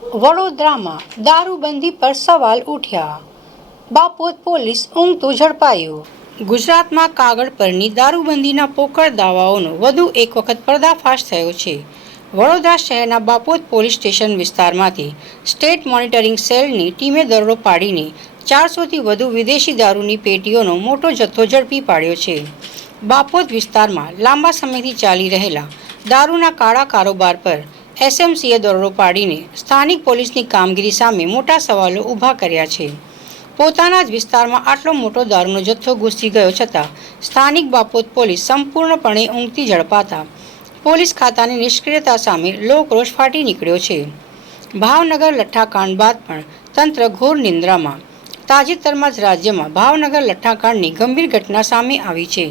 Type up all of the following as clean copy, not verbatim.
વડોદરામાં દારૂબંધી પર સવાલ ઉઠ્યા. બાપોદ પોલીસ ઊંઘતું ઝડપાયું. ગુજરાતમાં કાગળ પરની દારૂબંધીના પોકળ દાવાઓનો વધુ એક વખત પર્દાફાશ થયો છે. વડોદરા શહેરના બાપોદ પોલીસ સ્ટેશન વિસ્તારમાંથી સ્ટેટ મોનિટરિંગ સેલની ટીમે દરોડો પાડીને 400થી વધુ વિદેશી દારૂની પેટીઓનો મોટો જથ્થો ઝડપી પાડ્યો છે. બાપોદ વિસ્તારમાં લાંબા સમયથી ચાલી રહેલા દારૂના કાળા કારોબાર પર એસએમસીએ દરોડો પાડીને સ્થાનિક પોલીસની કામગીરી સામે મોટા સવાલો ઊભા કર્યા છે. પોતાના જ વિસ્તારમાં આટલો મોટો દારૂનો જથ્થો ઘૂસી ગયો છતાં સ્થાનિક બાપોદ પોલીસ સંપૂર્ણપણે ઊંઘતી ઝડપાતા પોલીસ ખાતાની નિષ્ક્રિયતા સામે લોકરોષ ફાટી નીકળ્યો છે. ભાવનગર લઠ્ઠાકાંડ બાદ પણ તંત્ર ઘોર નિંદ્રામાં. તાજેતરમાં જ રાજ્યમાં ભાવનગર લઠ્ઠાકાંડની ગંભીર ઘટના સામે આવી છે,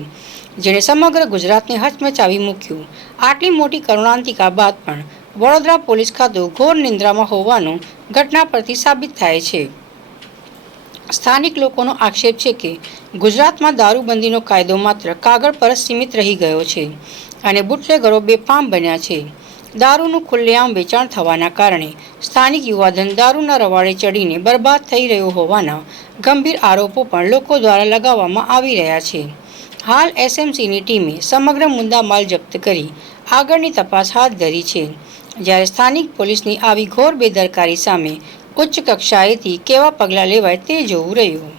જેણે સમગ્ર ગુજરાતને હચમચાવી મૂક્યું. આટલી મોટી કરુણાંતિકા બાદ પણ વડોદરા પોલીસ ખાતું ઘોર નિંદ્રામાં હોવાનું ઘટના પરથી સાબિત થાય છે. સ્થાનિક લોકોનો આક્ષેપ છે કે ગુજરાતમાં દારૂબંધીનો કાયદો માત્ર કાગળ પર સીમિત રહી ગયો છે અને બુટલેગરો બેફામ બન્યા છે. દારૂનું ખુલ્લેઆમ વેચાણ થવાના કારણે સ્થાનિક યુવાધન દારૂના રવાડે ચડીને બરબાદ થઈ રહ્યો હોવાના ગંભીર આરોપો પણ લોકો દ્વારા લગાવવામાં આવી રહ્યા છે. હાલ એસએમસીની ટીમે સમગ્ર મુદ્દામાલ જપ્ત કરી આગળની તપાસ હાથ ધરી છે. જ્યારે સ્થાનિક પોલીસની આવી ઘોર બેદરકારી સામે ઉચ્ચ કક્ષાએથી કેવા પગલાં લેવાય તે જોવું રહ્યું.